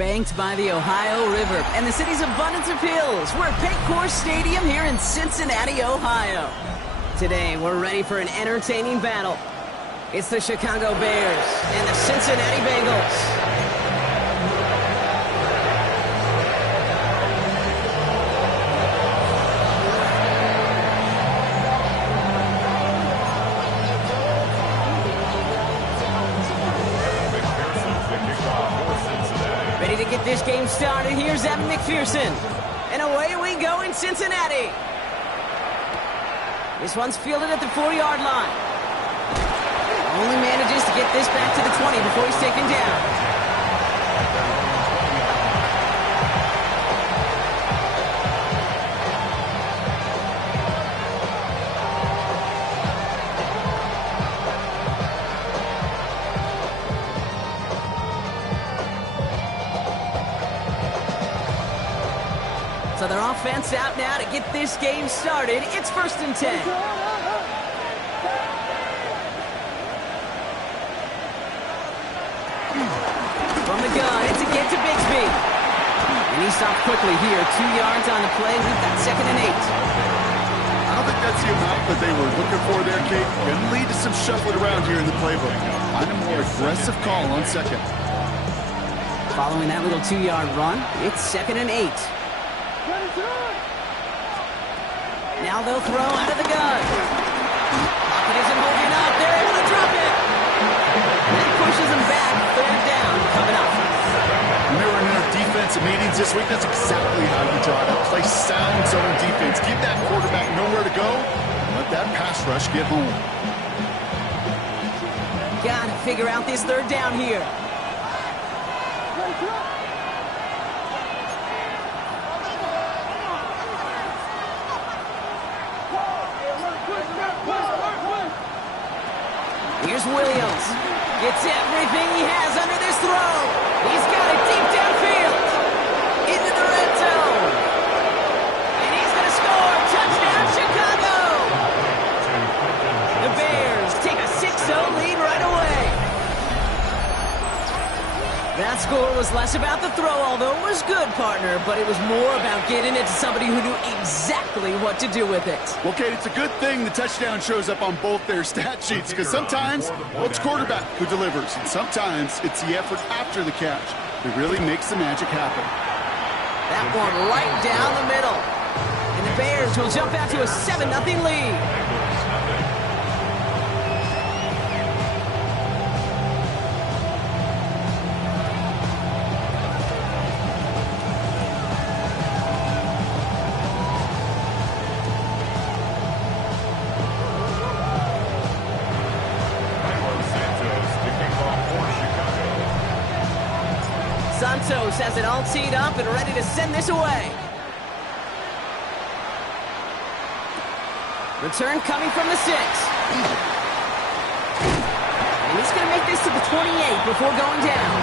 banked by the Ohio River and the city's abundance of hills. We're at Paycor Stadium here in Cincinnati, Ohio. Today, we're ready for an entertaining battle. It's the Chicago Bears and the Cincinnati Bengals. Ready to get this game started. Here's Evan McPherson. And away we go in Cincinnati. This one's fielded at the 4-yard line. Only manages to get this back to the 20 before he's taken down. So their offense out now to get this game started. It's 1st and 10. From the gun, it's a get to Bixby. And he stopped quickly here. 2 yards on the play. We've got 2nd and 8. I don't think that's the amount that they were looking for there, Kate. Going to lead to some shuffling around here in the playbook. Find a more aggressive call on 2nd. Following that little 2-yard run, it's 2nd and 8. Now they'll throw out of the gun. Pocket isn't holding up. They're able to drop it. That pushes them back. 3rd down coming up. When they were in our defensive meetings this week, that's exactly how you draw it up. Play sound zone defense. Give that quarterback nowhere to go. Let that pass rush get home. Gotta figure out this 3rd down here. Here's Williams. Gets everything he has under this throw. He's got it deep downfield. Into the red zone. And he's going to score. Touchdown, Chicago. The Bears take a 6-0 lead right away. That score was less about the throw, although it was good, partner, but it was more about getting it to somebody who knew exactly what to do with it. Well, Kate, it's a good thing the touchdown shows up on both their stat sheets, because sometimes, well, it's quarterback who delivers, and sometimes it's the effort after the catch that really makes the magic happen. That one right down the middle. And the Bears will jump out to a 7-0 lead. Santos has it all teed up and ready to send this away. Return coming from the 6. And he's going to make this to the 28 before going down.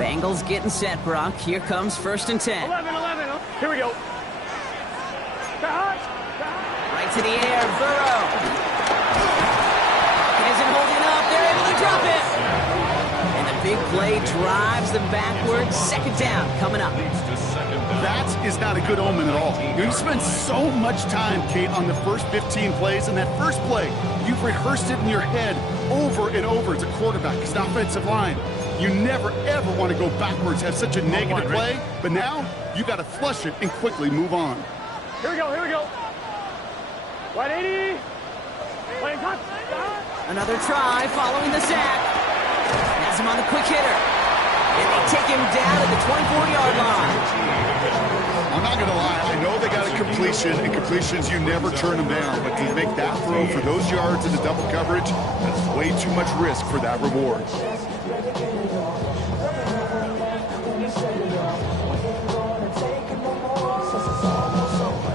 Bengals getting set, Brock. Here comes 1st and 10. 11. Here we go. Right to the air, Burrow. Isn't holding up. They're able to drop it. And the big play drives them backwards. 2nd down coming up. That is not a good omen at all. You spend so much time, Kate, on the first 15 plays, and that first play, you've rehearsed it in your head over and over as a quarterback, as an offensive line. You never, ever want to go backwards, have such a negative play, but now you got to flush it and quickly move on. Here we go. 180. Another try following the sack. Has him on the quick hitter. And they take him down at the 24-yard line. I'm not going to lie. I know they got a completion, and completions, you never turn them down. But to make that throw for those yards into double coverage, that's way too much risk for that reward.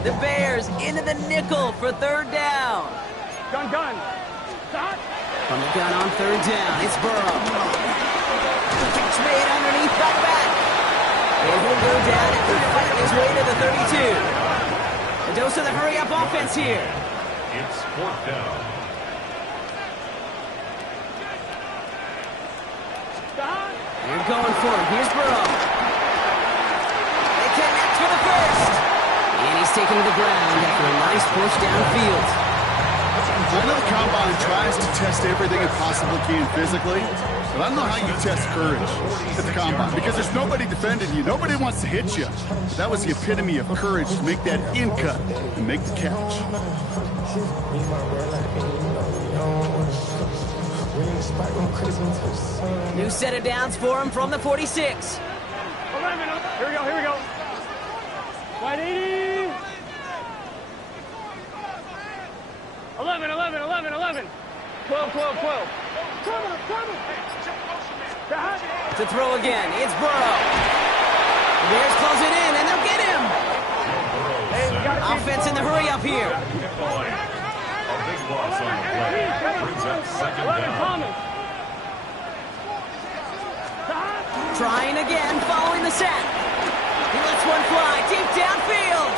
The Bears into the nickel for 3rd down. Gun. Stop. From the gun on third down, it's Burrow. Catch made underneath by back. And he'll go down after fighting his way to the 32. A dose of the hurry-up offense here. It's fourth down. They're going for him. Here's Burrow. They connect for the first. And he's taken to the ground after a nice push downfield. I know the Combine tries to test everything it possibly can physically, but I don't know how you test courage at the Combine because there's nobody defending you. Nobody wants to hit you. That was the epitome of courage to make that in cut and make the catch. New set of downs for him from the 46. 11. Here we go, here we go. 180. 11, 11, 11, 11. 12, 12, 12. To throw again, it's Burrow. The Bears close it in, and they'll get him. Offense in the hurry up here. A big loss on the play. Brings up second down. Trying again, following the sack. He lets one fly deep downfield.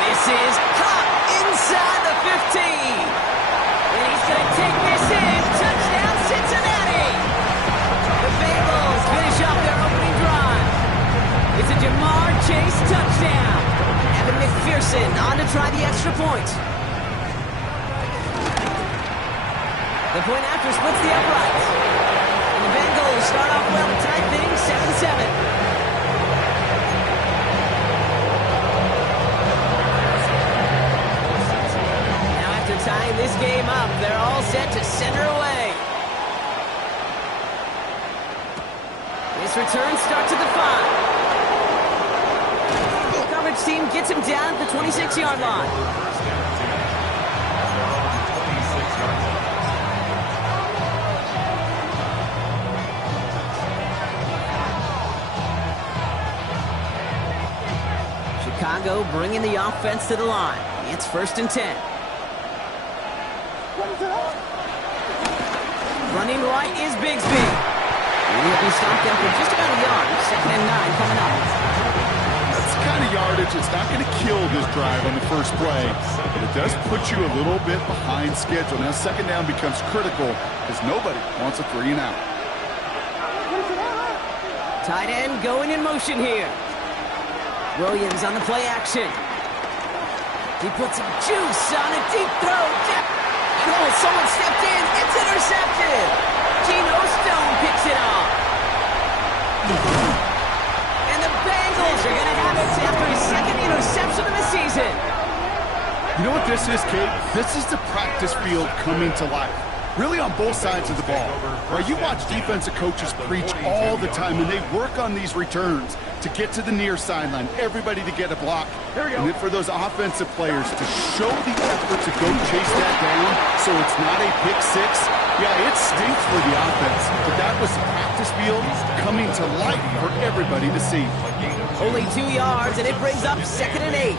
This is caught inside the 15. And he's going to take this in. Touchdown, Cincinnati. The Bengals finish off their opening drive. It's a Jamar Chase touchdown. Evan McPherson on to try the extra point. The point after splits the uprights. And the Bengals start off well to tie things 7-7. Tying this game up, they're all set to center away. This return starts at the 5. The coverage team gets him down at the 26-yard line. Chicago bringing the offense to the line. It's 1st and 10. Running right is Bigsby. He'll be stopped after just about a yard. 2nd and 9 coming up. That's the kind of yardage. It's not going to kill this drive on the first play, but it does put you a little bit behind schedule. Now 2nd down becomes critical because nobody wants a 3 and out. Tight end going in motion here. Williams on the play action. He puts some juice on a deep throw. Oh, someone stepped in. It's intercepted. Geno Stone picks it off. And the Bengals are going to have it after his 2nd interception of the season. You know what this is, Kate? This is the practice field coming to life. Really on both sides of the ball. Right? You watch defensive coaches preach all the time, and they work on these returns to get to the near sideline, everybody to get a block. And then for those offensive players to show the effort to go chase that down so it's not a pick 6. Yeah, it stinks for the offense, but that was the practice field coming to life for everybody to see. Only 2 yards, and it brings up 2nd and 8.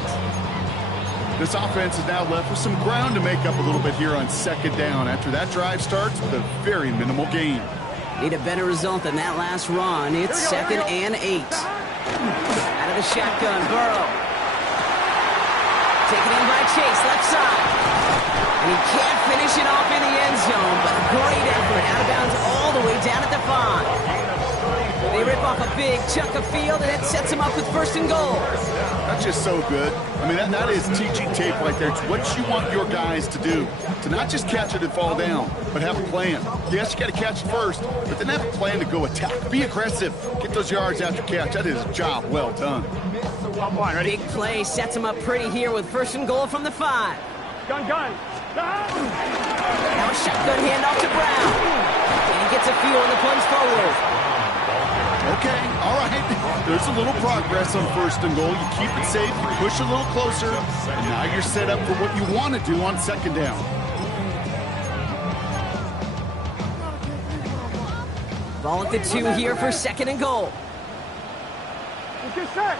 This offense is now left with some ground to make up a little bit here on 2nd down after that drive starts with a very minimal gain. Need a better result than that last run. It's 2nd and 8. Out of the shotgun, Burrow. Taken in by Chase, left side. And he can't finish it off in the end zone, but a great effort. Out of bounds all the way down at the 5. They rip off a big chunk of field, and it sets him up with 1st and goal. That's just so good. I mean, that is teaching tape right there. It's what you want your guys to do. To not just catch it and fall down, but have a plan. Yes, you got to catch it first, but then have a plan to go attack. Be aggressive. Get those yards after catch. That is a job well done. Big play sets him up pretty here with 1st and goal from the 5. Gun. Now a shotgun handoff to Brown. And he gets a feel on the plunge forward. Okay, all right. There's a little progress on 1st and goal. You keep it safe, you push a little closer, and now you're set up for what you want to do on 2nd down. Ball at the 2 here for 2nd and goal. Good set.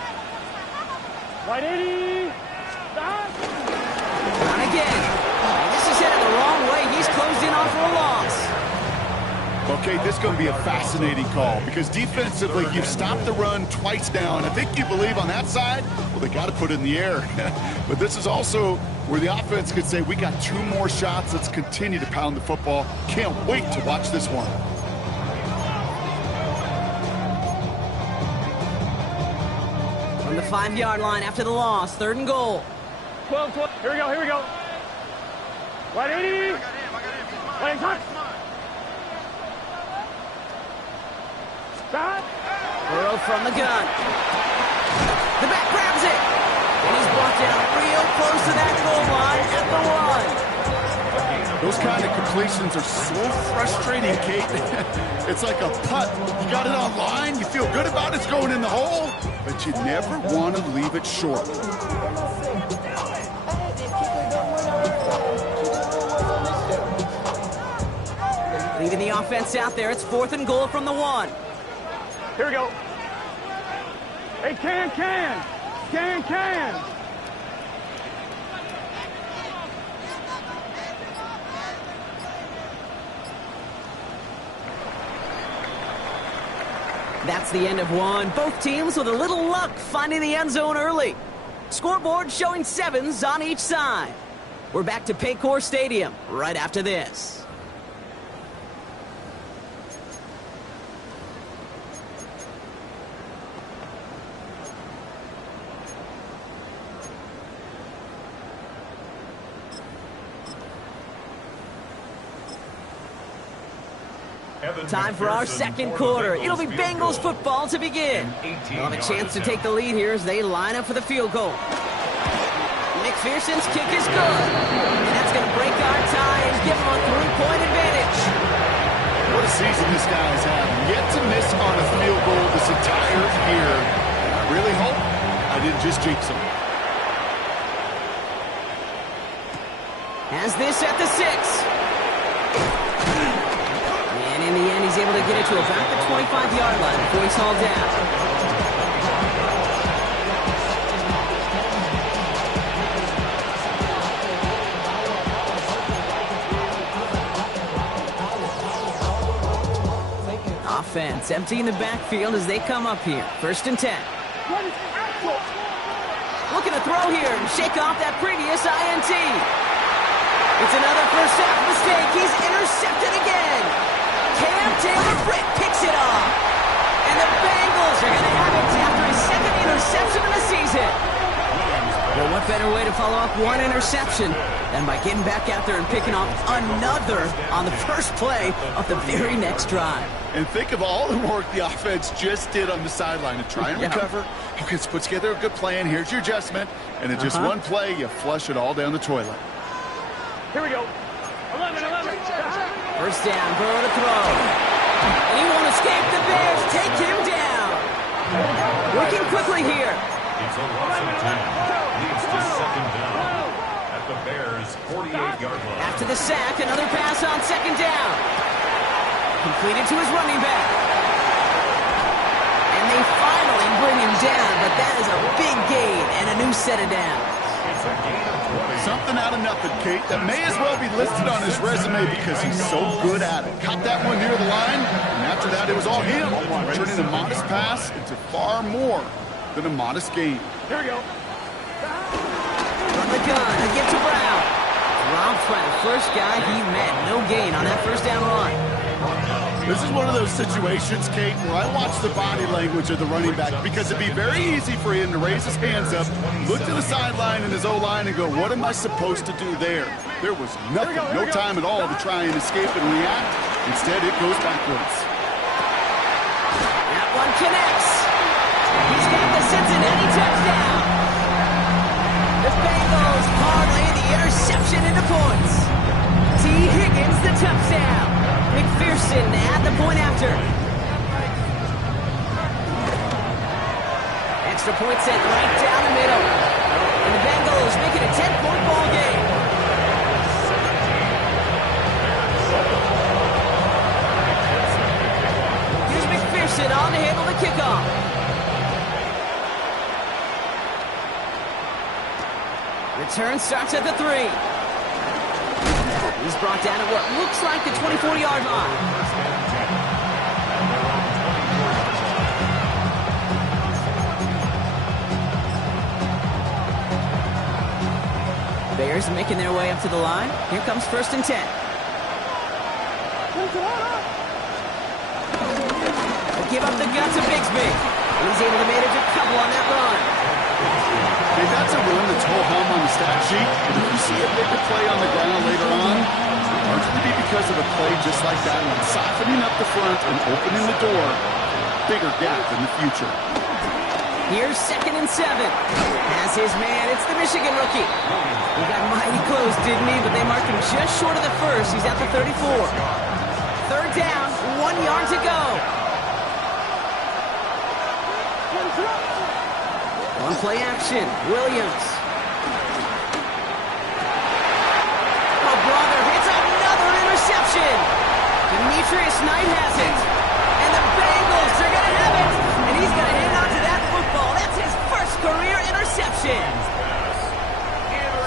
180. Not again. This is headed the wrong way. He's closed goes in on for a loss. Okay, this is going to be a fascinating call because defensively, you've stopped the run twice now, and I think you believe on that side, well, they got to put it in the air. But this is also where the offense could say, we got 2 more shots. Let's continue to pound the football. Can't wait to watch this one. From the 5-yard line after the loss, 3rd and goal. 12, 12. Here we go, here we go. 180. Wait, touch. Stop. Burrow from the gun. The back grabs it. And he's brought down real close to that goal line at the 1. Those kind of completions are so frustrating, Kate. It's like a putt. You got it on line, you feel good about it's going in the hole, but you never want to leave it short. Leaving the offense out there, it's 4th and goal from the 1. Here we go. Hey, can. That's the end of one. Both teams with a little luck finding the end zone early. Scoreboard showing 7s on each side. We're back to Paycor Stadium right after this. Time for our second quarter. It'll be Bengals football to begin. They'll have a chance to take the lead here as they line up for the field goal. McPherson's kick is good. And that's going to break our tie and give them a 3-point advantage. What a season this guy's having. Yet to miss on a field goal this entire year. And I really hope I didn't just jinx him. Has this at the 6. In the end, he's able to get it to about the 25-yard line before he's hauled down. Offense emptying the backfield as they come up here. 1st and 10. Looking to throw here and shake off that previous INT. It's another first half mistake. He's intercepted again. Cam Taylor-Britt picks it off. And the Bengals are going to have it after his 2nd interception of the season. Well, what better way to follow up one interception than by getting back out there and picking off another on the first play of the very next drive. And think of all the work the offense just did on the sideline to try and recover. Okay, let's put together a good plan. Here's your adjustment. And in just one play, you flush it all down the toilet. Here we go. 11. First down, Burrow to throw. And he won't escape. The Bears take him down. Working quickly here. It's a loss of 10. Leads to 2nd down at the Bears' 48-yard line. After the sack, another pass on 2nd down. Completed to his running back. And they finally bring him down, but that is a big gain and a new set of downs. It's a gain of 20. Something out of nothing, Kate. That may as well be listed on his resume because he's so good at it. Caught that one near the line, and after that it was all him. Turning a modest pass into far more than a modest gain. Here we go. From the gun, they get to Brown. Dropped by the first guy he met. No gain on that first down run. This is one of those situations, Kate, where I watch the body language of the running back because it'd be very easy for him to raise his hands up, look to the sideline and his O-line and go, what am I supposed to do there? There was nothing, no time at all to try and escape and react. Instead, it goes backwards. That one connects. He's got the Cincinnati touchdown. The Bengals parlay the interception into points. T. Higgins the touchdown. McPherson at the point after. Extra point set right down the middle. And the Bengals make it a 10-point ball game. Here's McPherson on to handle the kickoff. Return starts at the 3. He's brought down at what looks like the 24-yard line. First and 10. And they're on the 24-yard line. Bears making their way up to the line. Here comes first and 10. Give up the guts of Bigsby. He's able to manage a couple on that run. Hey, that's a run that's ho-hum on the stat sheet. And if you see a bigger play on the ground later on, it's largely be because of a play just like that, softening up the front and opening the door. Bigger gap in the future. Here's second and 7. Has his man. It's the Michigan rookie. He got mighty close, didn't he? But they marked him just short of the first. He's at the 34. Third down, 1 yard to go. On play action, Williams. Oh, brother, it's another interception. Demetrius Knight has it. And the Bengals are going to have it. And he's going to hang on to that football. That's his first career interception.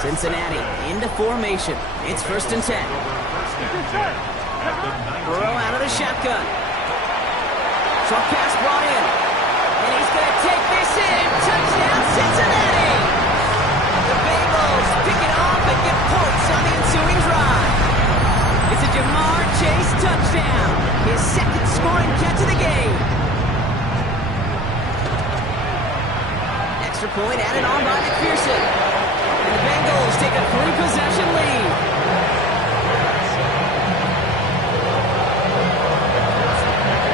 Cincinnati into formation. It's first and 10. Burrow out of the shotgun. Short pass brought in. And he's going to take this in. Touchdown, Cincinnati! The Bengals pick it off and get points on the ensuing drive. It's a Jamar Chase touchdown. His second scoring catch of the game. Extra point added on by McPherson. And the Bengals take a 3-possession lead.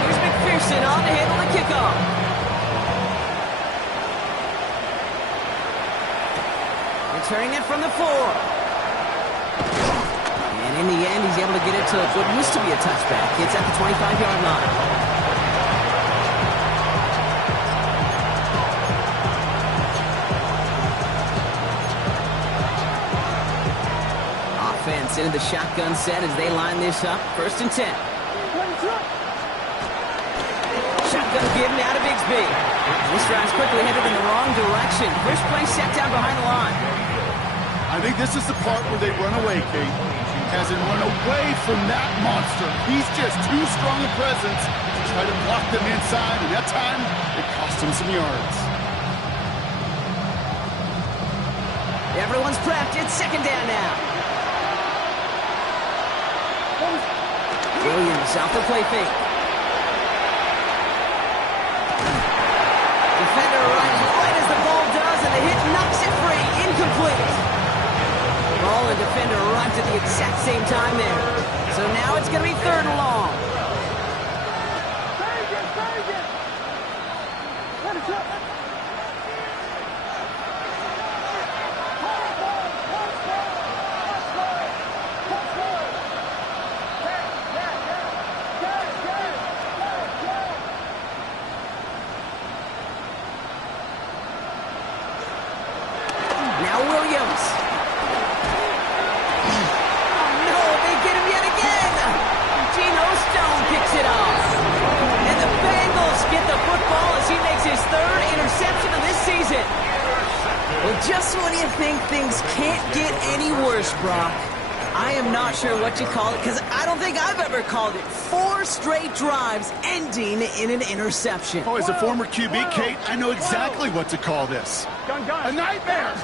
Here's McPherson on to handle the kickoff. Returning it from the 4. And in the end, he's able to get it to what used to be a touchback. It's at the 25-yard line. Offense into the shotgun set as they line this up. First and 10. Shotgun give now to Bigsby. This drive's quickly headed in the wrong direction. First play set down behind the line. I think this is the part where they run away, Kate. Hasn't run away from that monster. He's just too strong a presence to try to block them inside, and that time, it cost him some yards. Everyone's prepped. It's second down now. Williams out for play fake. Defender arrives right as the ball does, and the hit knocks it free. Incomplete. Ball and defender arrived at the exact same time there. So now it's going to be third and long. Now Williams. Picks it off. And the Bengals get the football as he makes his third interception of this season. Well, just when you think things can't get any worse, Brock, I am not sure what you call it, because I don't think I've ever called it 4 straight drives ending in an interception. Oh, as a former QB, Kate, I know exactly what to call this. A nightmare!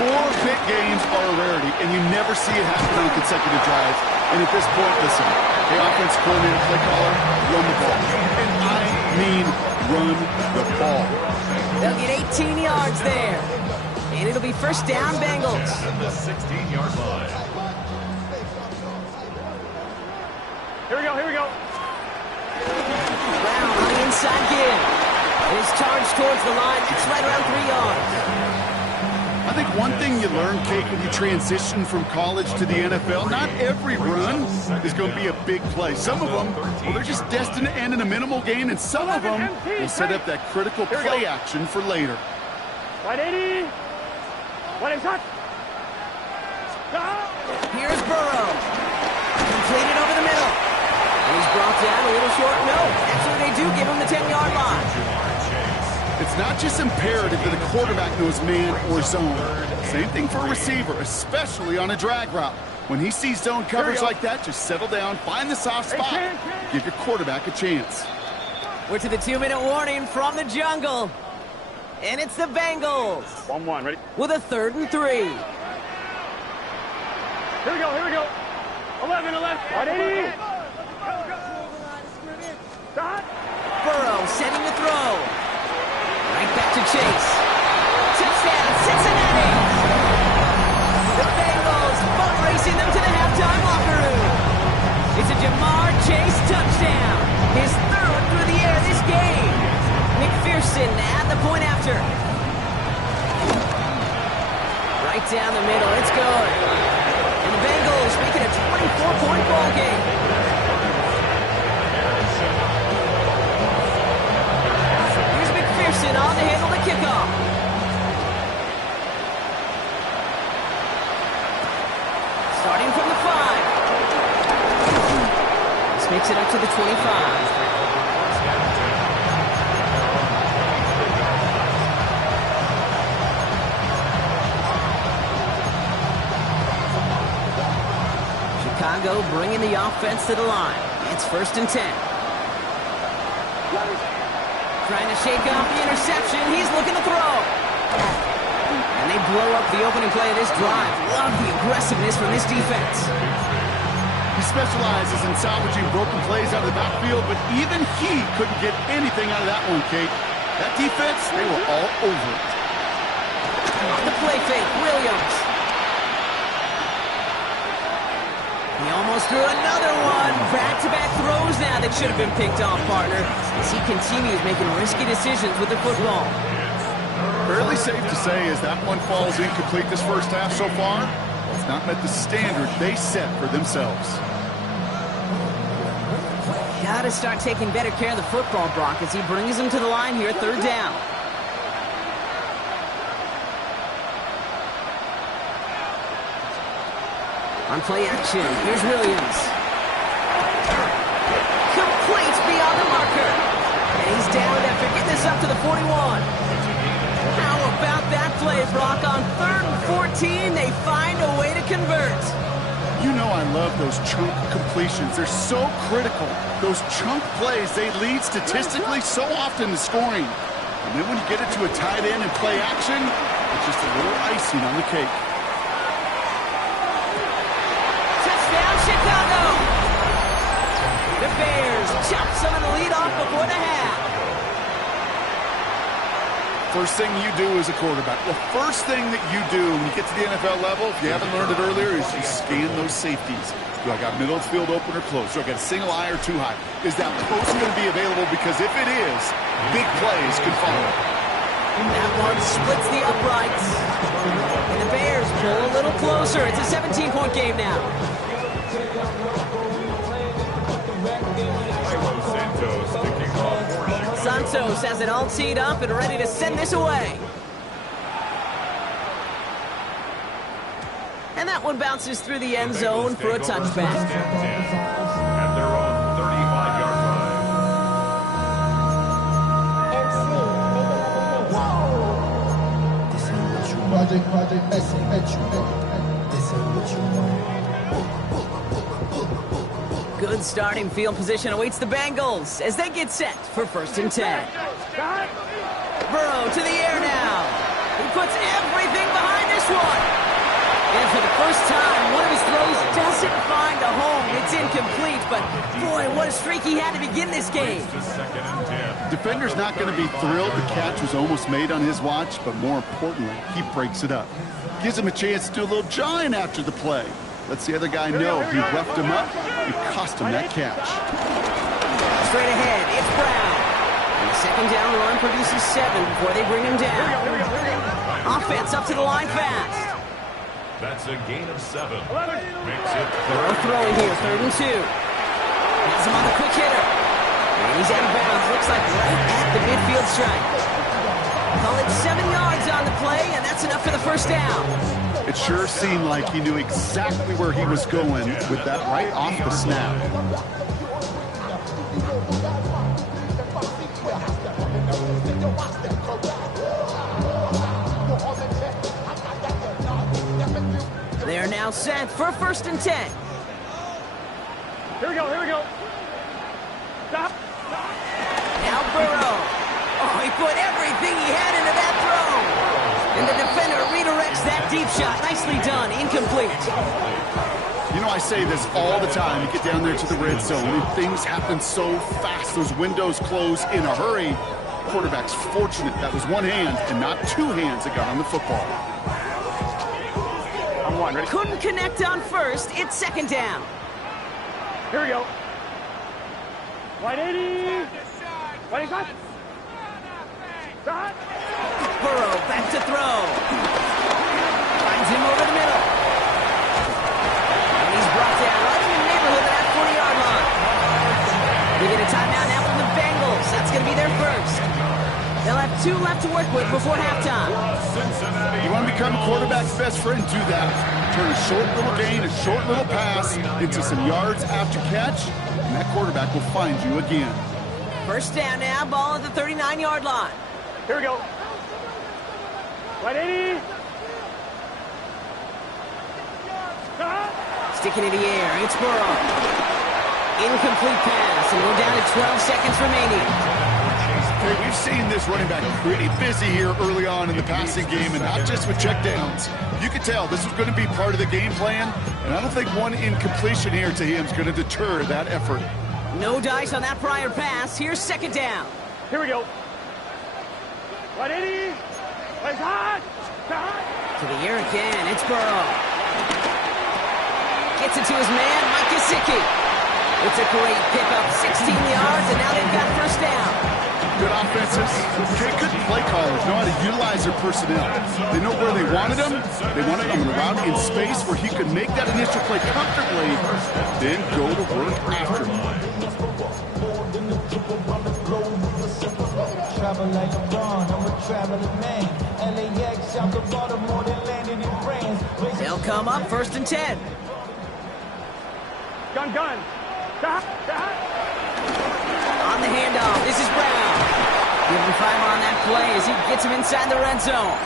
4 big games are a rarity, and you never see it happen on consecutive drives. And at this point, listen, the offense coordinator, play caller, run the ball. And I mean run the ball. They'll get 18 yards there. And it'll be first down, Bengals. At the 16-yard line. Here we go, here we go. Brown on the inside give. His charge towards the line. It's right around 3 yards. I think one thing you learn, Kate, when you transition from college to the NFL, not every run is going to be a big play. Some of them, well, they're just destined to end in a minimal gain, and some of them will set up that critical play action for later. 180. 180 touch. Here's Burrow. Completed over the middle. And he's brought down a little short. No, actually they do give him the 10-yard line. It's not just imperative that a quarterback knows man or zone. Same thing for a receiver, especially on a drag route. When he sees zone coverage like that, just settle down, find the soft spot, give your quarterback a chance. We're to the 2-minute warning from the jungle. And it's the Bengals. 1-1, ready? With a 3rd and 3. Here we go, here we go. 11. 180. Stop. Burrow setting the throw. Right back to Chase. Touchdown, Cincinnati. The Bengals boat racing them to the halftime locker room. It's a Jamar Chase touchdown. His 3rd through the air this game. McPherson at the point after. Right down the middle, it's good. And the Bengals make it a 24-point ball game. Here's McPherson on to handle the kickoff. Starting from the 5. This makes it up to the 25. Chicago bringing the offense to the line. It's 1st and 10. Trying to shake off the interception. He's looking to throw. And they blow up the opening play of this drive. Love the aggressiveness from this defense. He specializes in salvaging broken plays out of the backfield, but even he couldn't get anything out of that one, Kate. That defense, they were all over it. On the play fake, Williams. He almost threw another one. Back-to-back throws now that should have been picked off, partner, as he continues making risky decisions with the football. Fairly safe to say as that one falls incomplete this first half so far, it's not met the standard they set for themselves. Got to start taking better care of the football, Brock, as he brings him to the line here, 3rd down. On play action, here's Williams. Complete beyond the marker. And he's down after getting this up to the 41. How about that play, Brock? On 3rd and 14, they find a way to convert. You know I love those chunk completions. They're so critical. Those chunk plays, they lead statistically so often to scoring. And then when you get it to a tight end and play action, it's just a little icing on the cake. Chicago! The Bears chop some of the lead off before the half. First thing you do as a quarterback, the first thing that you do when you get to the NFL level, if you haven't learned it earlier, is you scan those safeties. Do I got middle of the field open or close? Do I got a single eye or too high? Is that post going to be available? Because if it is, big plays can follow. That one splits the uprights. And the Bears pull a little closer. It's a 17-point game now. Santos has it all teed up and ready to send this away. And that one bounces through the end zone for a touchback. At their own 35-yard line. Project, this ain't what you want. Good starting field position awaits the Bengals as they get set for 1st and 10. Burrow to the air now. He puts everything behind this one. And for the first time, one of his throws doesn't find a home. It's incomplete, but boy, what a streak he had to begin this game. Defender's not going to be thrilled the catch was almost made on his watch, but more importantly, he breaks it up. Gives him a chance to do a little jawing after the play. Lets the other guy know he roughed him up and cost him that catch. Straight ahead, it's Brown. And the 2nd down run produces 7 before they bring him down. Offense up to the line fast. That's a gain of 7. Makes it Burrow throwing here, 3rd and 2. Has him on the quick hitter. And he's out of bounds. Looks like right at the midfield stripe. Call it 7 yards on the play, and that's enough for the 1st down. It sure seemed like he knew exactly where he was going with that right off the snap. now set for 1st and 10. Here we go, here we go. Stop. Now Burrow. Oh, he put everything he had into that throw. And the defender redirects that deep shot. Nicely done. Incomplete. You know, I say this all the time. You get down there to the red zone, and things happen so fast. Those windows close in a hurry. Quarterback's fortunate that was one hand and not two hands that got on the football. I'm one, ready? Couldn't connect on 1st. It's 2nd down. Here we go. 180. 25. Stop. Burrow back to throw. Finds him over the middle. And he's brought down right in the neighborhood of that 40-yard line. We get a timeout now from the Bengals. That's going to be their first. They'll have 2 left to work with before halftime. You want to become a quarterback's best friend? Do that. Turn a short little gain, a short little pass into some yards after catch, and that quarterback will find you again. 1st down now, ball at the 39-yard line. Here we go. 180. Stop. Sticking in the air, it's Burrow. Incomplete pass, and we're down to 12 seconds remaining. Hey, we've seen this running back pretty busy here early on in the passing game, and not just with checkdowns. You can tell this was going to be part of the game plan, and I don't think one incompletion here to him is going to deter that effort. No dice on that prior pass. Here's 2nd down. Here we go. 180. It's hot. To the air again, it's Burrow. Gets it to his man, Mike Gesicki. It's a great pickup, 16 yards, and now they've got 1st down. Good offenses. Okay, good play callers know how to utilize their personnel. They know where they wanted them. They wanted them around in space where he could make that initial play comfortably, then go to work after him. They'll come up 1st and 10. Gun. Stop. On the handoff, this is Brown. Give him time on that play as he gets him inside the red zone.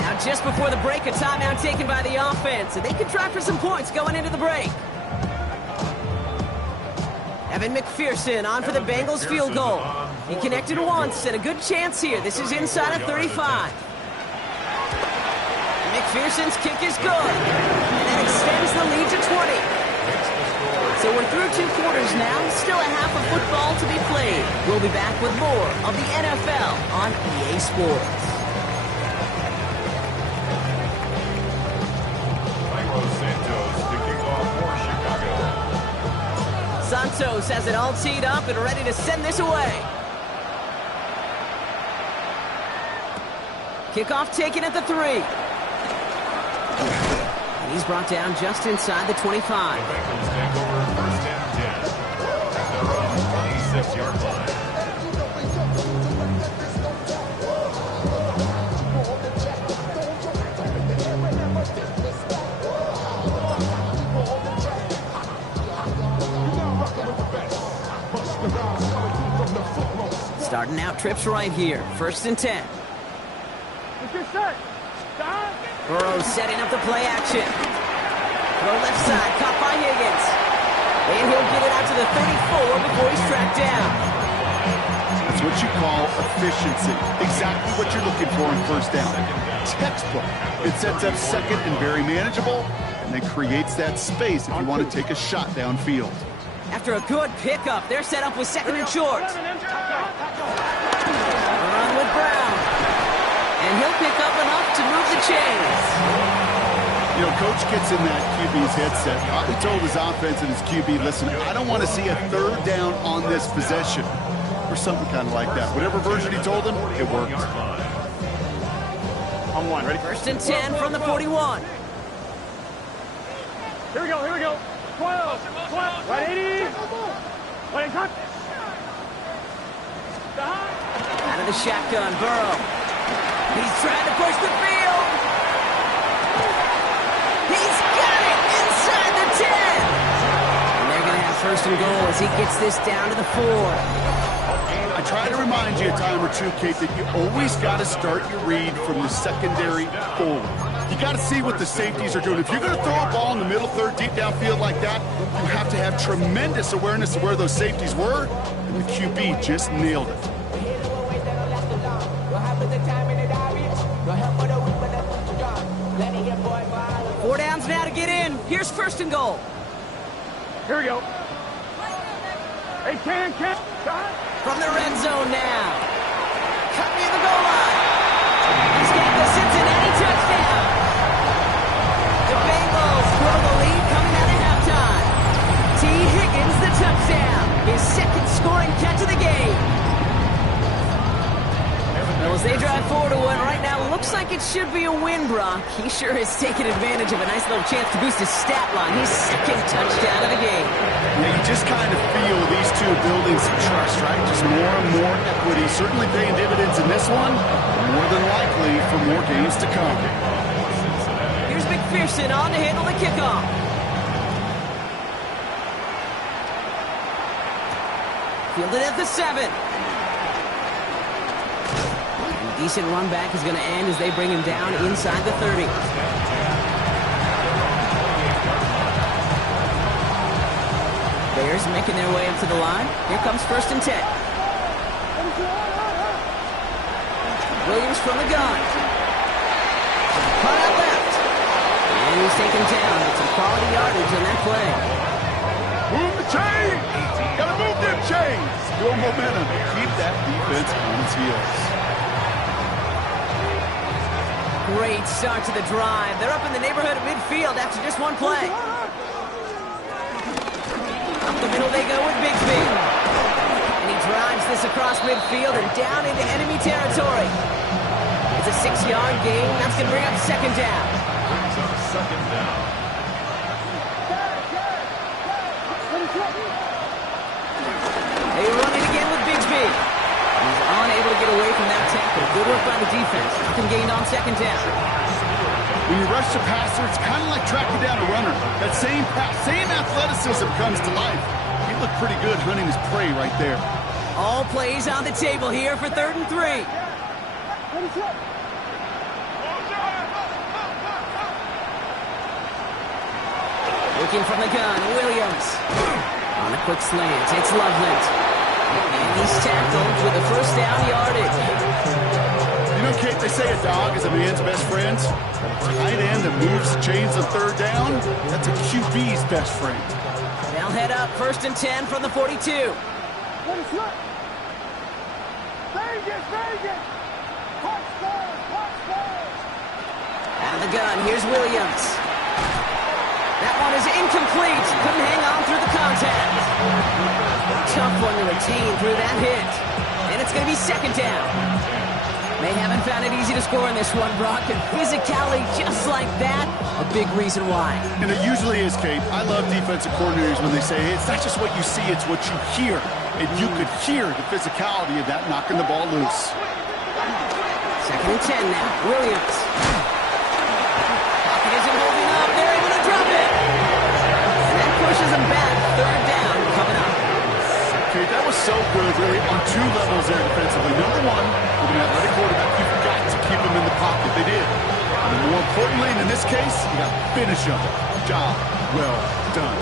Now just before the break, a timeout taken by the offense, and they can try for some points going into the break. Evan McPherson on for the Bengals field goal. He connected once, and a good chance here. This is inside of 35. McPherson's kick is good, and that extends the lead to 20. So we're through 2 quarters now, still a half of football to be played. We'll be back with more of the NFL on EA Sports. Santos has it all teed up and ready to send this away. Kickoff taken at the 3. And he's brought down just inside the 25. The Bengals take over 1st and 10 at their own 26-yard line. Starting out trips right here. 1st and 10. It's your set. Stop. Burrow setting up the play action. Throw left side, caught by Higgins. And he'll get it out to the 34 before he's tracked down. That's what you call efficiency. Exactly what you're looking for in 1st down. Textbook. It sets up 2nd and very manageable, and then creates that space if you want to take a shot downfield. After a good pickup, they're set up with 2nd and short. Run with Brown. And he'll pick up enough to move the chains. You know, Coach gets in that QB's headset. He told his offense and his QB, listen, I don't want to see a 3rd down on this possession. Or something kind of like that. Whatever version he told him, it worked. On 1, ready? 1st and 10 from the 41. Here we go. 12. 180. 180. Out of the shotgun, Burrow. He's trying to push the field. He's got it inside the 10. And they're going to have 1st and goal as he gets this down to the 4. I try to remind you a time or two, Kate, that you always got to start your read from the secondary forward. You got to see what the safeties are doing. If you're going to throw a ball in the middle third, deep downfield like that, you have to have tremendous awareness of where those safeties were, and the QB just nailed it. Four downs now to get in. Here's first and goal. Here we go. Hey, Ken. From the red zone now. Cut near the goal line. He's got the Cincinnati touchdown. The Bengals grow the lead coming out of halftime. T. Higgins the touchdown. His second scoring catch of the game. Well, as they drive forward to one right now, looks like it should be a win, Brock. He sure has taken advantage of a nice little chance to boost his stat line. His second touchdown of the game. Yeah, you just kind of feel these two building some trust, right? Just more and more equity. Certainly paying dividends in this one, but more than likely for more games to come. Here's McPherson on to handle the kickoff. Fielded at the 7. Decent run back is going to end as they bring him down inside the 30. Bears making their way up to the line. Here comes first and 10. Williams from the gun. Caught out left. And he's taken down with some quality yardage on that play. Move the chains! Gotta move them chains! Build momentum. Keep that defense on its heels. Great start to the drive. They're up in the neighborhood of midfield after just one play. Up the middle they go with Bigsby. And he drives this across midfield and down into enemy territory. It's a 6-yard gain. That's going to bring up second down. Brings up second down. They run it again with Bigsby. He's unable to get away from that tackle. Good work by the defense. Nothing gained on second down. When you rush the passer, it's kind of like tracking down a runner. That same pass, same athleticism comes to life. He looked pretty good hunting his prey right there. All plays on the table here for 3rd and 3. Looking from the gun, Williams. On a quick slant, it's Loveland. And he's tackled with the first down yardage. You know, Kate, they say a dog is a man's best friend. A tight end that moves the chains on 3rd down, that's a QB's best friend. They'll head up 1st and 10 from the 42. Out of the gun, here's Williams. That one is incomplete. Couldn't hang on through the contact. Tough one to retain through that hit. And it's going to be second down. They haven't found it easy to score in this one, Brock. And physicality just like that, a big reason why. And it usually is, Kate. I love defensive coordinators when they say, hey, it's not just what you see, it's what you hear. And you could hear the physicality of that knocking the ball loose. Second and 10 now. Williams. Pocket isn't holding up. They're able to drop it. And that pushes him back. 3rd down coming up. Okay, that was so good, really, on 2 levels there defensively. Number 1, with an athletic quarterback, you've got to keep him in the pocket. They did. And more importantly, and in this case, you got to finish him. Job well done.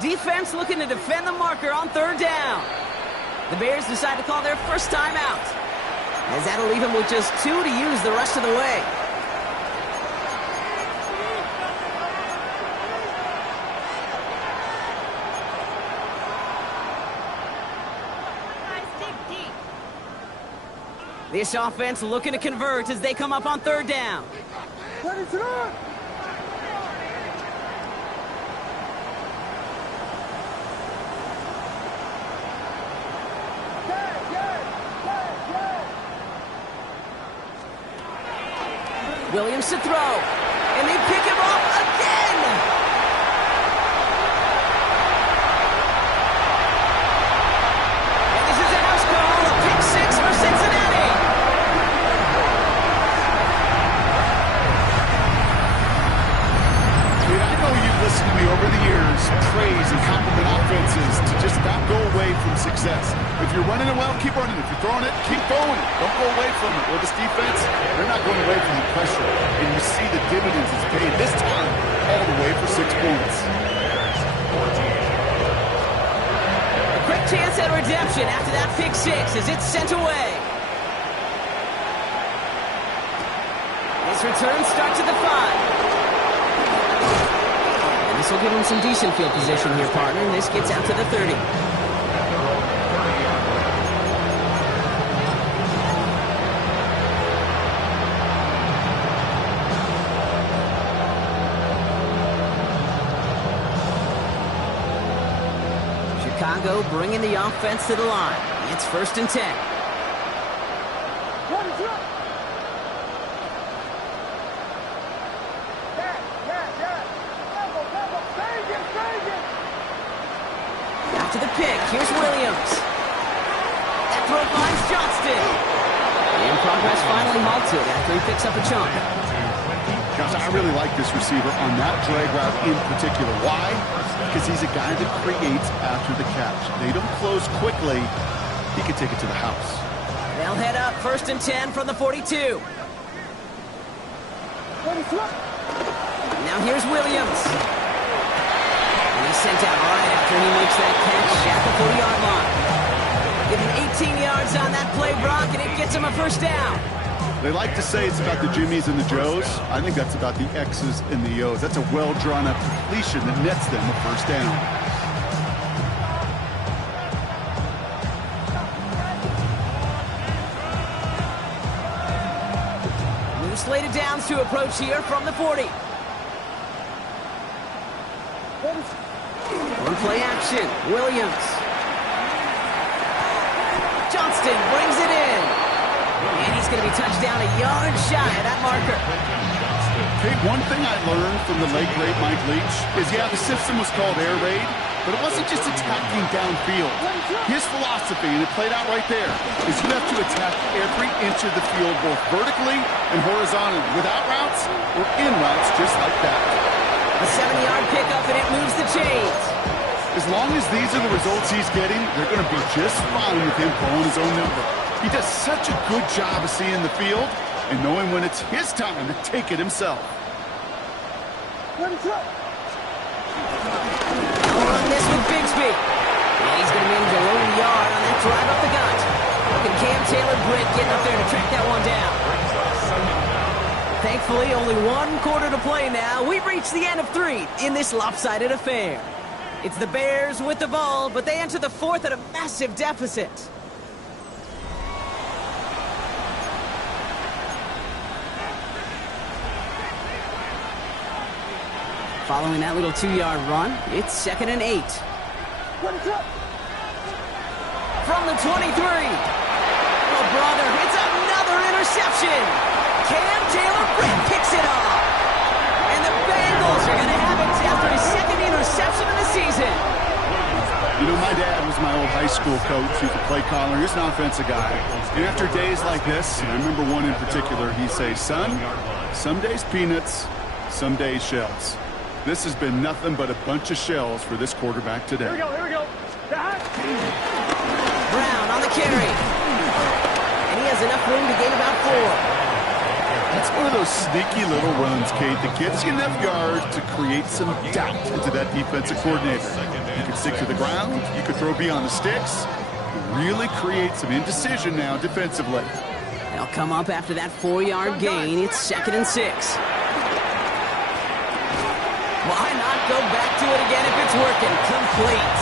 Defense looking to defend the marker on 3rd down. The Bears decide to call their first timeout, as that'll leave them with just 2 to use the rest of the way. This offense looking to convert as they come up on 3rd down. Williams to throw. And they pick him off again. praise and compliment offenses to just not go away from success. If you're running it well, keep running it. If you're throwing it, keep throwing it. Don't go away from it. Well, this defense, they're not going away from the pressure. And you see the dividends it's paid this time all the way for 6 points. A quick chance at redemption after that pick six as it's sent away. This return starts at the 5. This will give him some decent field position here, partner. And this gets out to the 30. Chicago bringing the offense to the line. It's 1st and 10. After the pick, here's Williams. That throw finds Johnston. And progress finally halted after he picks up a chunk. Gosh, I really like this receiver on that drag route in particular. Why? Because he's a guy that creates after the catch. They don't close quickly. He can take it to the house. They'll head up 1st and 10 from the 42. Now here's Williams. And he's sent out right after he makes that catch at the 40-yard line. Give him 18 yards on that play, Brock, and it gets him a 1st down. They like to say it's about the Jimmies and the Joes. I think that's about the X's and the O's. That's a well-drawn-up completion that nets them a 1st down. New slate of downs to approach here from the 40. One play action. Williams. Johnston brings it in. And he's going to be touched down a yard shy of that marker. Okay, one thing I learned from the late, great Mike Leach is, yeah, the system was called air raid, but it wasn't just attacking downfield. His philosophy, and it played out right there, is you have to attack every inch of the field, both vertically and horizontally, without routes or in routes, just like that. A 7-yard pickup, and it moves the chains. As long as these are the results he's getting, they're going to be just fine with him calling his own number. He does such a good job of seeing the field and knowing when it's his time to take it himself. I'll run this with Bigsby. And he's going to manage a low yard on that drive up the gut. And Cam Taylor-Britt getting up there to track that one down. Thankfully, only 1 quarter to play now. We've reached the end of 3 in this lopsided affair. It's the Bears with the ball, but they enter the 4th at a massive deficit. Following that little 2-yard run, it's 2nd and 8. From the 23. Oh, brother, it's another interception. Cam Taylor-Britt picks it off. And the Bengals are going to have it after his 2nd interception of the season. You know, my dad was my old high school coach. He's a play caller. He's an offensive guy. And after days like this, and I remember one in particular, he'd say, son, some days peanuts, some days shells. This has been nothing but a bunch of shells for this quarterback today. Here we go, here we go. Brown on the carry. And he has enough room to gain about 4. It's one of those sneaky little runs, Kate, that gets you enough yards to create some doubt into that defensive coordinator. You can stick to the ground. You can throw beyond the sticks. Really create some indecision now defensively. They'll come up after that 4-yard gain. It's 2nd and 6. Why not go back to it again if it's working? Complete.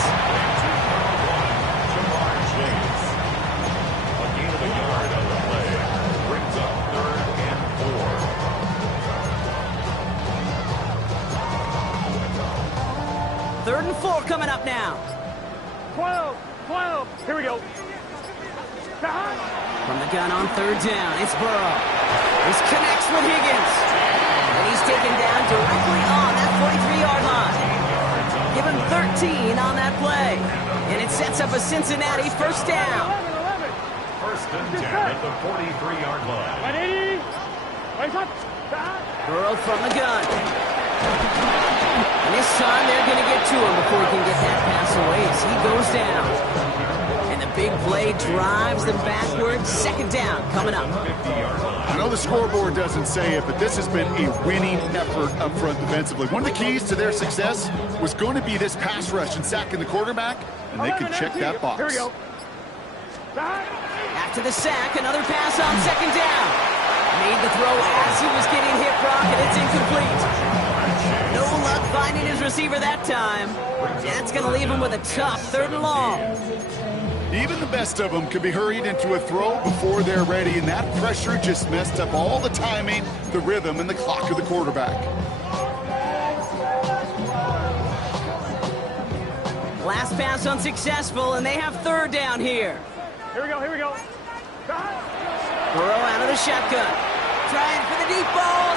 A gain of a yard on the play. Brings up 3rd and 4. 3rd and 4 coming up now. 12. Here we go. From the gun on 3rd down, it's Burrow. This connects with Higgins. And he's taken down directly on that 43-yard line. Give him 13 on that play. And it sets up a Cincinnati 1st down. 1st and 10 at the 43-yard line. Burrow from the gun. And this time they're going to get to him before he can get that pass away as he goes down. And the big play drives them backwards. Second down coming up. I know the scoreboard doesn't say it, but this has been a winning effort up front defensively. One of the keys to their success was going to be this pass rush and sacking the quarterback, and they can check that box. Here we go. After the sack, another pass on second down. Made the throw as he was getting hit, Brock, and it's incomplete. No luck finding his receiver that time. That's going to leave him with a tough 3rd and long. Even the best of them can be hurried into a throw before they're ready, and that pressure just messed up all the timing, the rhythm, and the clock of the quarterback. Last pass unsuccessful, and they have 3rd down here. Here we go, here we go. Burrow out of the shotgun. Trying for the deep ball.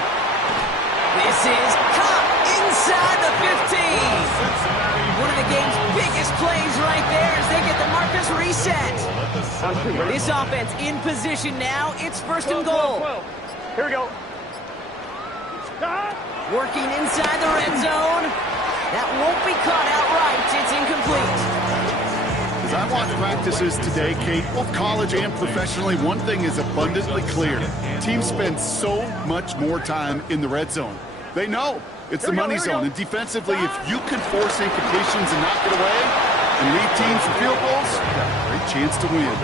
This is caught inside the 15. One of the game's biggest plays right there as they get the Marcus reset. This offense in position now. It's 1st and goal. Here we go. Working inside the red zone. That won't be caught outright. It's incomplete. As I watched practices today, Kate, both college and professionally, one thing is abundantly clear. Teams spend so much more time in the red zone. They know it's the money zone. And defensively, if you can force incompletions and knock it away and lead teams for field goals, you got a great chance to win.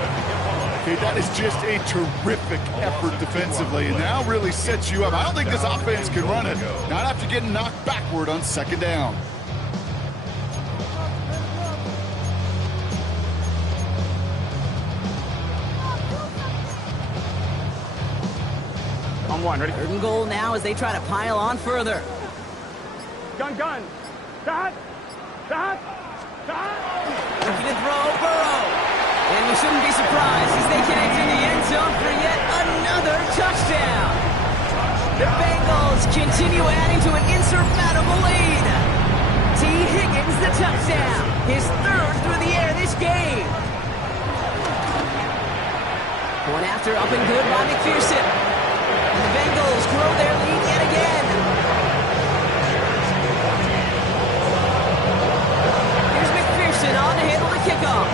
Okay, that is just a terrific effort defensively, and now really sets you up. I don't think this offense can run it, not after getting knocked backward on 2nd down. On 1, ready? 3rd and goal now as they try to pile on further. Gun. Stop. Looking to throw, Burrow. And we shouldn't be surprised as they get into the end zone for yet another touchdown. The Bengals continue adding to an insurmountable lead. T. Higgins the touchdown. His 3rd through the air this game. Going after up and good by McPherson. And the Bengals grow their lead yet again. Here's McPherson on to handle the kickoff.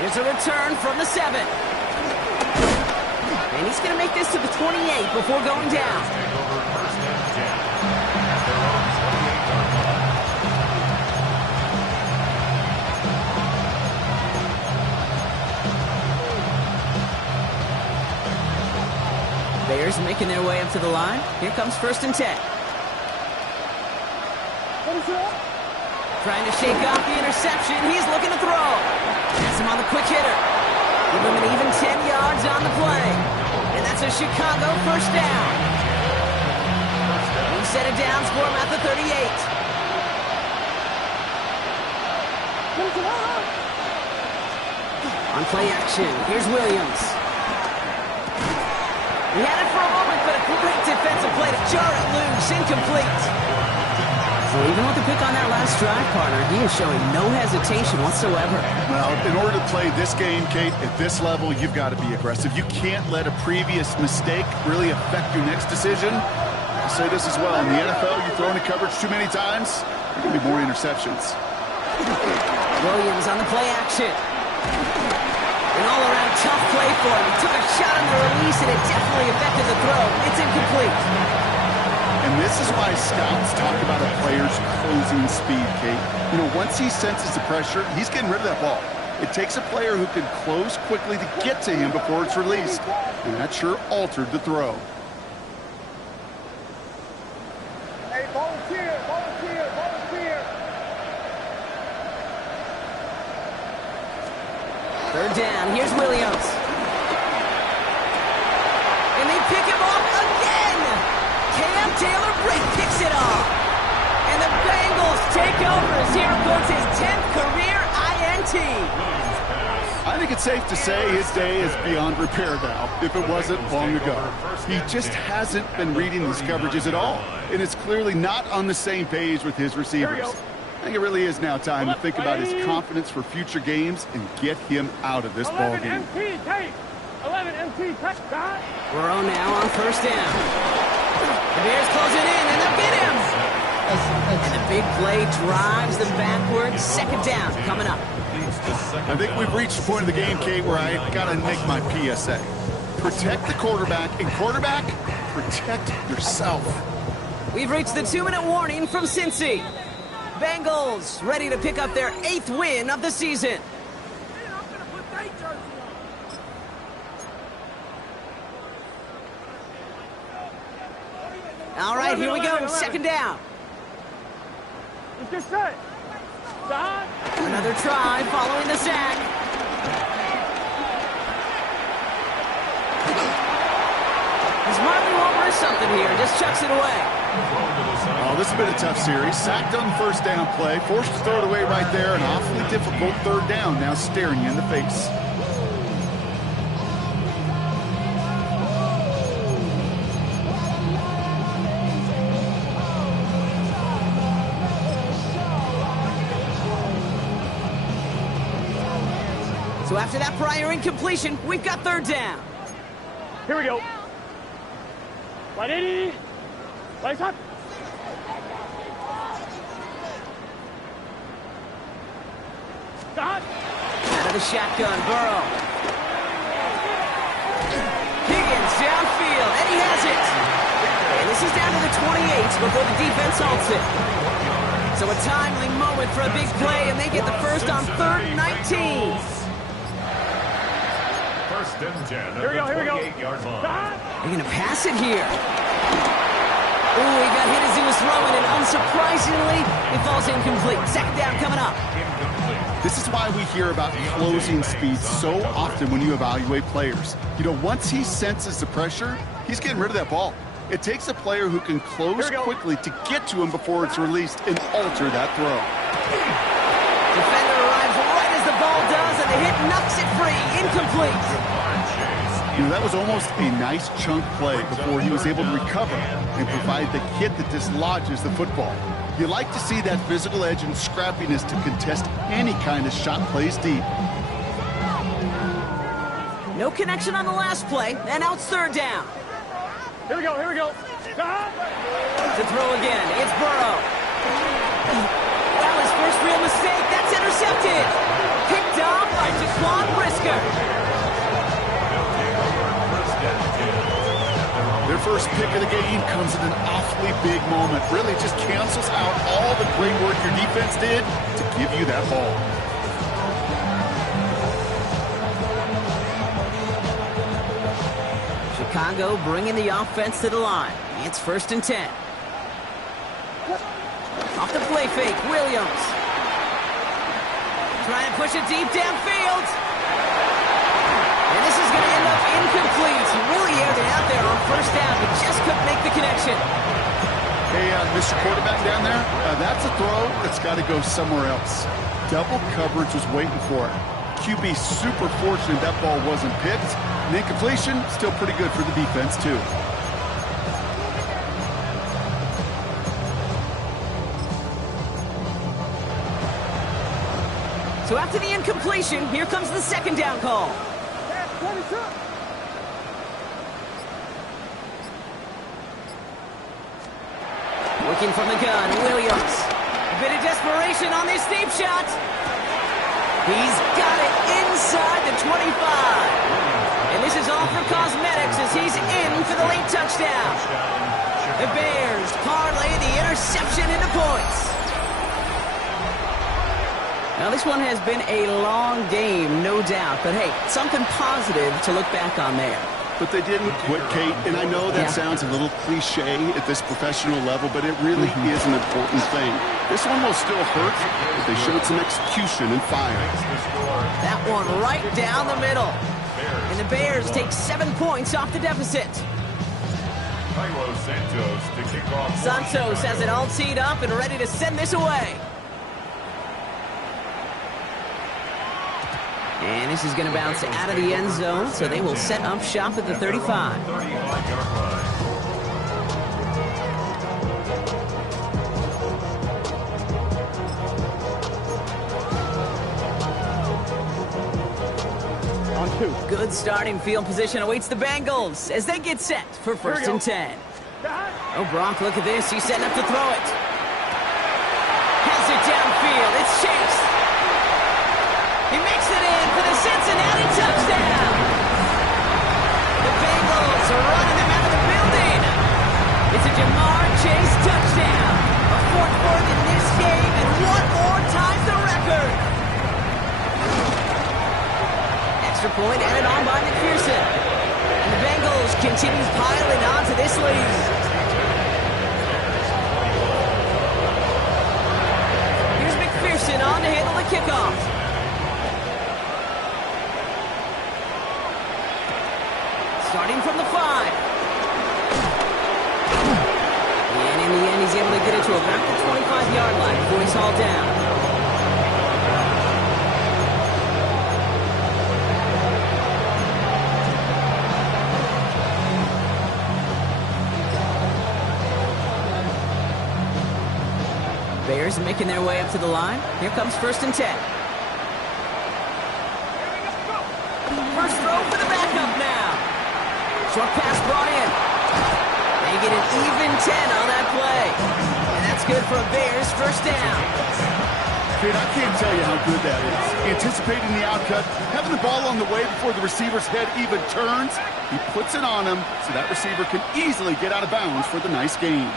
Here's a return from the 7. And he's going to make this to the 28 before going down. Bears making their way up to the line. Here comes 1st and 10. Trying to shake off the interception. He's looking to throw. Has him on the quick hitter. Give him an even 10 yards on the play. And that's a Chicago 1st down. We set it down, score him at the 38. On play action, here's Williams. He had it for a moment, but a great defensive play to jar it loose. Incomplete. So even with the pick on that last drive, partner, he is showing no hesitation whatsoever. Well, in order to play this game, Kate, at this level, you've got to be aggressive. You can't let a previous mistake really affect your next decision. I'll say this as well. In the NFL, you throw into coverage too many times, there can be more interceptions. Williams on the play action. An all-around tough play for him. He took a shot on the release, and it definitely affected the throw. It's incomplete. And this is why scouts talk about a player's closing speed, Kate. You know, once he senses the pressure, he's getting rid of that ball. It takes a player who can close quickly to get to him before it's released. And that sure altered the throw. Hey, volunteer. 3rd down, here's Williams. And they pick him off again. Cam Taylor-Britt picks it off. And the Bengals take over as here goes his 10th career INT. I think it's safe to say his day is beyond repair now, if it wasn't long ago. He just hasn't been reading these coverages at all, and it's clearly not on the same page with his receivers. I think it really is now time to think about his confidence for future games and get him out of this ball game. 11 MT, Burrow now on first down. The Bears close it in, and they'll get him. And the big play drives them backwards. Second down coming up. I think we've reached the point of the game, Kate, where I got to make my PSA. Protect the quarterback, and quarterback, protect yourself. We've reached the 2-minute warning from Cincy. Bengals ready to pick up their 8th win of the season. All right, here we go. Second down. Another try following the sack. He's Marley Wilmer or something here. Just chucks it away. Oh, this has been a tough series. Sacked on the first down play. Forced to throw it away right there. An awfully difficult third down now staring you in the face. So after that prior incompletion, we've got third down. Here we go. 180. Lights up. Stop. Out of the shotgun, Burrow. Higgins downfield, and he has it. And this is down to the 28 before the defense halts it. So a timely moment for a big play, and they get the first on 3rd and 19. First and 10. Here we go, here we go. They're going to pass it here. Ooh, he got hit as he was throwing, and unsurprisingly, it falls incomplete. Second down coming up. This is why we hear about closing speed so often when you evaluate players. You know, once he senses the pressure, he's getting rid of that ball. It takes a player who can close quickly to get to him before it's released and alter that throw. Defender arrives right as the ball does, and the hit knocks it free. Incomplete. You know, that was almost a nice chunk play before he was able to recover and provide the hit that dislodges the football. You like to see that physical edge and scrappiness to contest any kind of shot plays deep. No connection on the last play, and now it's third down. Here we go, here we go. To throw again, it's Burrow. Well, his first real mistake, that's intercepted. Picked off by Jaquan Brisker. Their first pick of the game comes at an awfully big moment. Really just cancels out all the great work your defense did to give you that ball. Chicago bringing the offense to the line. It's 1st and 10. Off the play fake, Williams. Trying to push it deep downfield. And this is going to end up incomplete. He really aired it out there on first down, but just couldn't make the connection. Hey, Mr. Quarterback down there, that's a throw that's got to go somewhere else. Double coverage was waiting for it. QB super fortunate that ball wasn't picked. And incompletion, still pretty good for the defense, too. So after the incompletion, here comes the second down call. Working from the gun, Williams. A bit of desperation on this deep shot. He's got it inside the 25. And this is all for cosmetics as he's in for the late touchdown. The Bears parlay the interception into points. Now, this one has been a long game, no doubt. But, hey, something positive to look back on there. But they didn't quit, Kate, and I know that sounds a little cliche at this professional level, but it really is an important thing. This one will still hurt, but they showed some execution and fire. That one right down the middle. And the Bears take 7 points off the deficit. Santos has it all teed up and ready to send this away. And this is going to bounce out of the end zone, so they will set up shop at the 35. On 2. Good starting field position awaits the Bengals as they get set for first and 10. Oh, Gronk, look at this. He's setting up to throw it. Has it downfield. It's Chase. He makes it in for the Cincinnati touchdown. The Bengals are running them out of the building. It's a Jamar Chase touchdown. A fourth in this game, and one more ties the record. Extra point added on by McPherson. And the Bengals continue piling on to this lead. Here's McPherson on to handle the kickoff. Starting from the 5. And in the end, he's able to get it to about the 25-yard line before he's hauled down. Bears making their way up to the line. Here comes first and 10. First throw for the backup now. Short pass brought in. They get an even 10 on that play. And that's good for a Bears first down. Kid, I can't tell you how good that is. Anticipating the outcut, having the ball on the way before the receiver's head even turns. He puts it on him so that receiver can easily get out of bounds for the nice gain.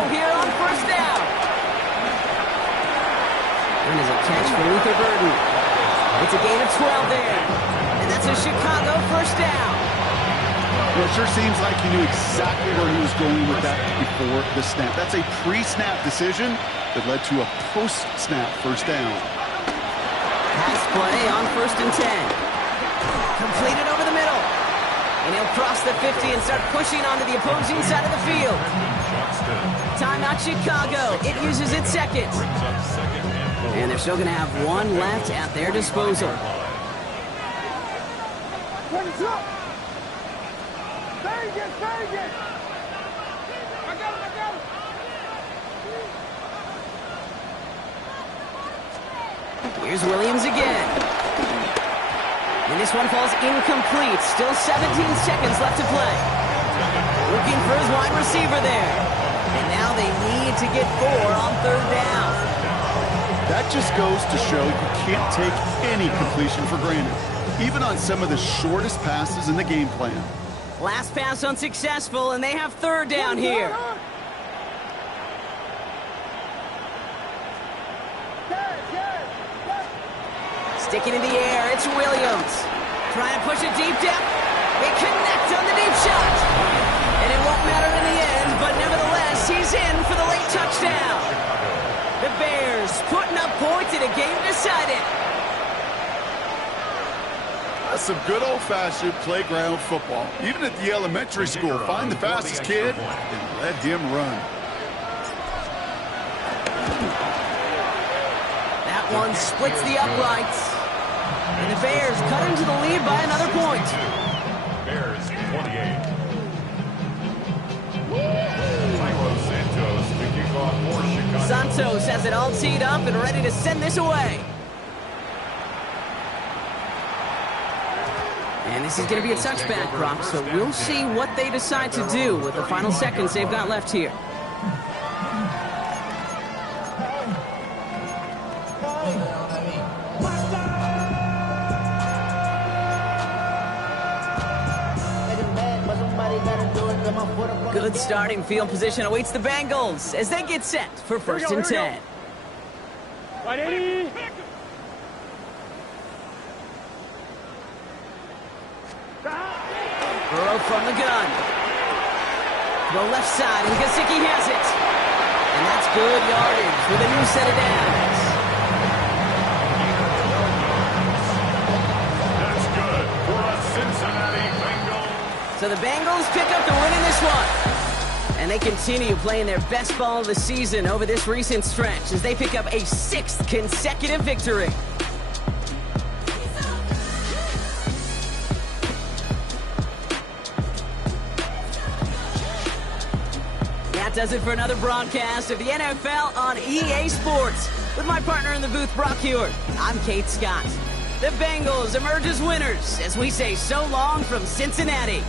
Here on first down. And there's a catch for Luther Burden. It's a gain of 12 there. And that's a Chicago first down. Well, it sure seems like he knew exactly where he was going with that before the snap. That's a pre-snap decision that led to a post-snap first down. Pass play on first and 10. Completed over the middle. And he'll cross the 50 and start pushing onto the opposing side of the field. Timeout Chicago. It uses its second. And they're still going to have one left at their disposal. Here's Williams again. And this one falls incomplete. Still 17 seconds left to play. Looking for his wide receiver there. And now they need to get 4 on third down. That just goes to show you can't take any completion for granted, even on some of the shortest passes in the game plan. Last pass unsuccessful, and they have third down here. Sticking in the air, it's Williams. Trying to push it deep down. They connect on the deep shot. And it won't matter in the end, but nevertheless, he's in for the late touchdown. The Bears putting up points in a game decided. That's some good old-fashioned playground football. Even at the elementary school, find the fastest kid and let him run. That one splits the uprights. And the Bears cut into the lead by another point. Bears 28. Santos has it all teed up and ready to send this away. And this is going to be a touchback, Brock, so we'll see what they decide to do with the final seconds they've got left here. Good starting field position awaits the Bengals as they get set for first and 10. Burrow from the gun. The left side, and Gesicki has it. And that's good yardage with a new set of downs. That's good for a Cincinnati Bengals. So the Bengals pick up the win in this one. And they continue playing their best ball of the season over this recent stretch as they pick up a 6th consecutive victory. That does it for another broadcast of the NFL on EA Sports. With my partner in the booth, Brock Hewitt, I'm Kate Scott. The Bengals emerge as winners as we say so long from Cincinnati.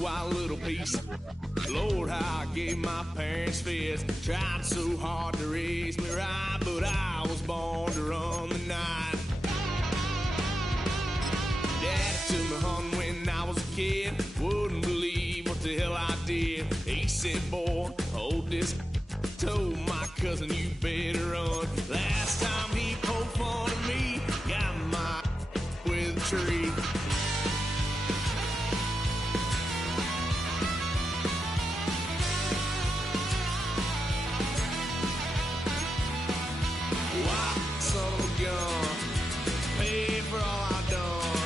Wild little piece. Lord, how I gave my parents fits. Tried so hard to raise me right, but I was born to run the night. Daddy took me hunting when I was a kid. Wouldn't believe what the hell I did. He said, boy, hold this. Told my cousin, you better run. Last time he poked fun at me, got my with a tree. Son of a gun, pay for all I done.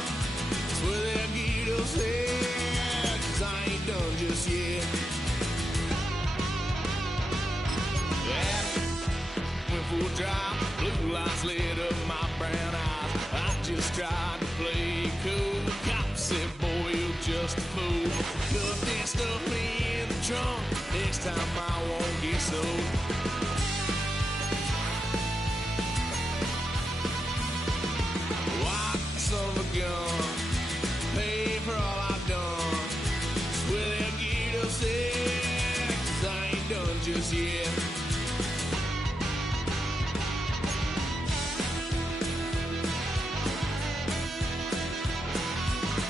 Swear they'll get us here, 'cause I ain't done just yet. Yeah, went for a drive, blue lights lit up my brown eyes. I just tried to play cool. Cop said, boy, you're just a fool. Cut that stuff in the trunk, next time I won't get sold. Son of a gun, pay for all I've done. Swear they'll get upset, 'cause I ain't done just yet.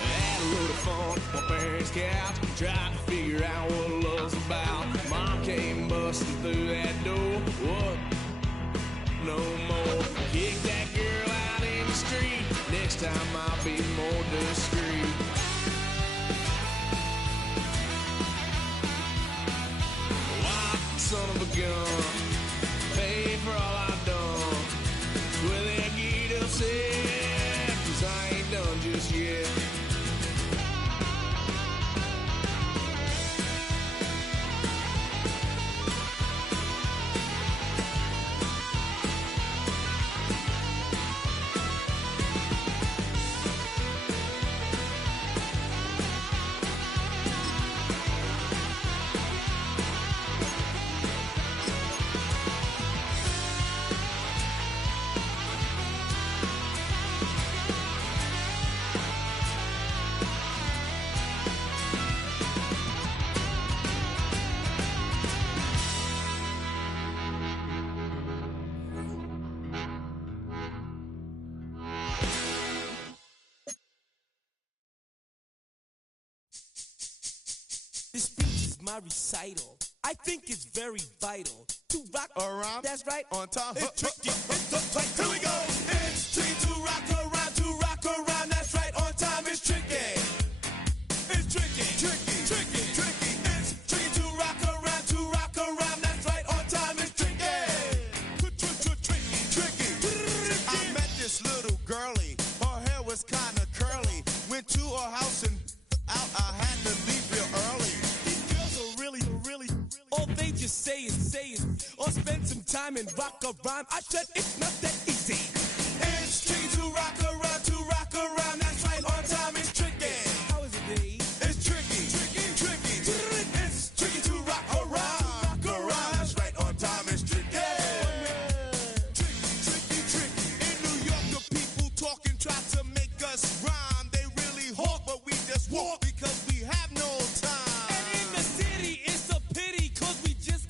Had a load of fun on my parents' couch, tried to figure out what love's about. Mom came busting through that door, what? No more. Kick that girl out in the street. Next time I'll be more discreet. Wild son of a gun, pay for all I've done. Swear they'll get upset, 'cause I ain't done just yet. This speech is my recital. I think it's very vital to rock around. That's right. On time. It's tricky. It's here we go. It's tricky to rock around. To rock around. That's right. On time. It's tricky. It's tricky. Tricky. Tricky. Tricky. It's tricky to rock around. To rock around. That's right. On time. It's tricky. Tricky. Tricky. I met this little girlie. Her hair was kind of curly. Went to her house and out I had just say it, or spend some time and rock a rhyme. I said it's not that easy.